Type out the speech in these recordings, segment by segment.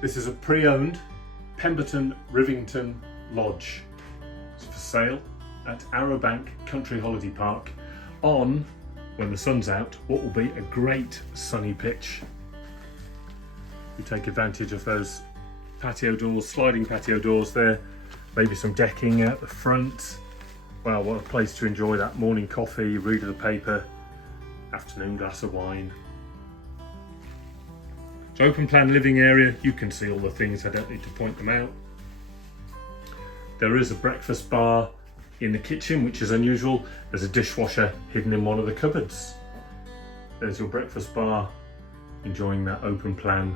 This is a pre-owned Pemberton Rivington lodge. It's for sale at Arrowbank Country Holiday Park on, when the sun's out, what will be a great sunny pitch. You take advantage of those patio doors, sliding patio doors there, maybe some decking out the front. Wow, what a place to enjoy that morning coffee, read of the paper, afternoon glass of wine. It's open plan living area, you can see all the things, I don't need to point them out. There is a breakfast bar in the kitchen, which is unusual. There's a dishwasher hidden in one of the cupboards. There's your breakfast bar, enjoying that open plan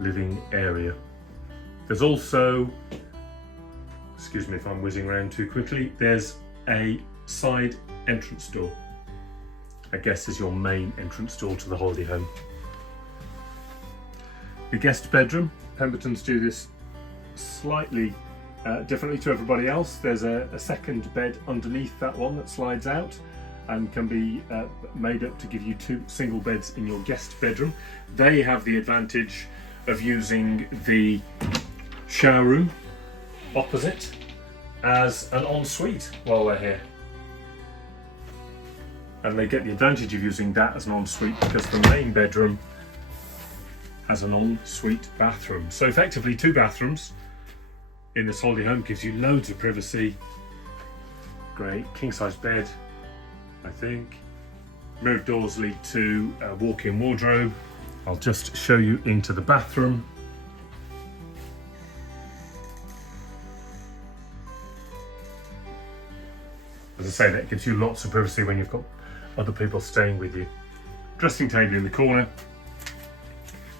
living area. There's also, excuse me if I'm whizzing around too quickly, there's a side entrance door. I guess is your main entrance door to the holiday home. The guest bedroom, Pembertons do this slightly differently to everybody else. There's a second bed underneath that one that slides out and can be made up to give you two single beds in your guest bedroom. They have the advantage of using the shower room opposite as an ensuite while they're here. And they get the advantage of using that as an ensuite because the main bedroom has an ensuite bathroom. So effectively 2 bathrooms in this holiday home gives you loads of privacy. Great king-size bed, I think. Mirrored doors lead to a walk-in wardrobe. I'll just show you into the bathroom. As I say, that gives you lots of privacy when you've got other people staying with you. Dressing table in the corner.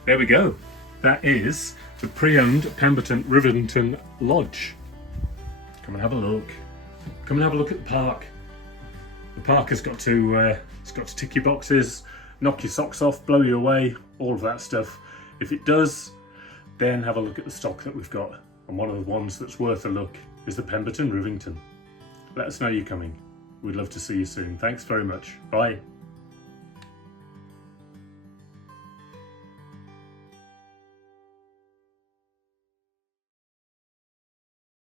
There we go. That is the pre-owned Pemberton Rivington Lodge. Come and have a look. Come and have a look at the park. The park has got to tick your boxes, knock your socks off, blow you away, all of that stuff. If it does, then have a look at the stock that we've got. And one of the ones that's worth a look is the Pemberton Rivington. Let us know you're coming. We'd love to see you soon. Thanks very much. Bye.